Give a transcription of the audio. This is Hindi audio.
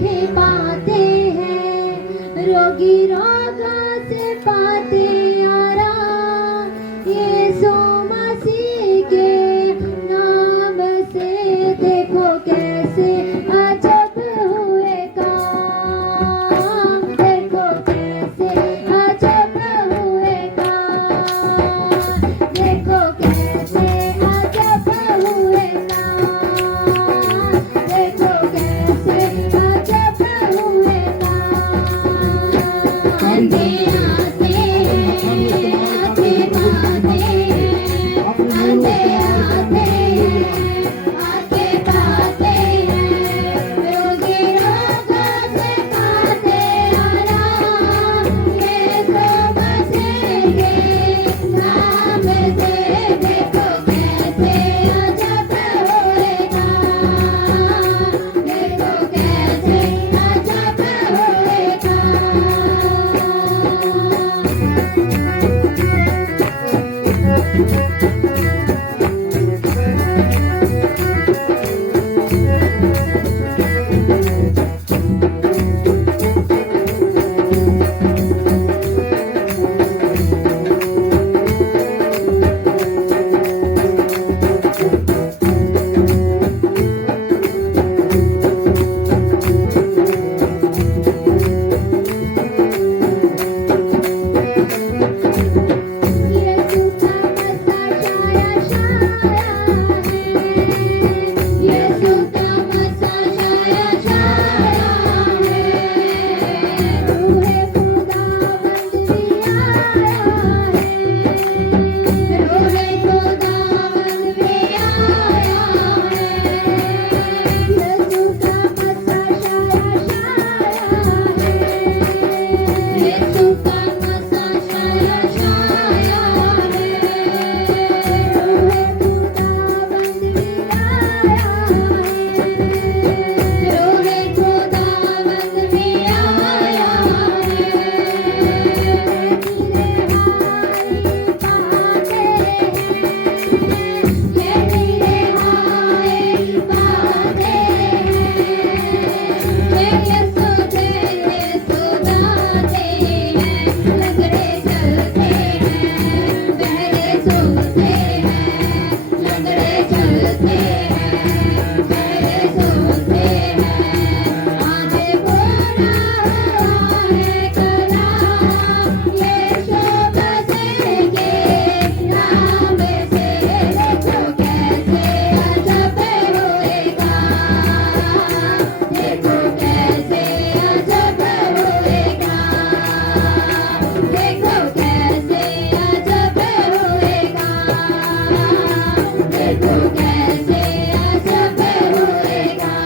आंखें पाते हैं, रोगी रोगों से पाते आराम, यीशु मसीह के नाम से। देखो कैसे अजब हुए काम, देखो कैसे अजब हुए काम, देखो कैसे अजब हुए काम, देखो कैसे अजब हुए काम। अंधे आते हैं, आते पाते हैं, अंधे आते हैं, आते पाते हैं, रोगी रोगों से पाते आराम, यीशु मसीह के नाम से। देखो कैसे अजब हुए काम, देखो कैसे अजब हुए यीशु का मसा छाया छाया है, रूहे खुदावंद भी आया है, रूहे खुदावंद भी आया है। यीशु का मसा छाया छाया है, यीशु का मसा छाया छाया है, रूहे खुदावंद भी आया है, रूहे खुदावंद भी आया है। ये रिहाई पाते हैं, ये यीशु गाते हैं, लंगड़े चलते हैं, बहरे सुनते हैं, लंगड़े चलते हैं, बहरे सुनते हैं, आगे बोला हुआ है कलाम, यीशु मसीह के नाम से। देखो कैसे अजब हुए काम, देखो कैसे अजब हुए काम, देखो कैसे अजब हुए काम, देखो कैसे अजब हुए काम।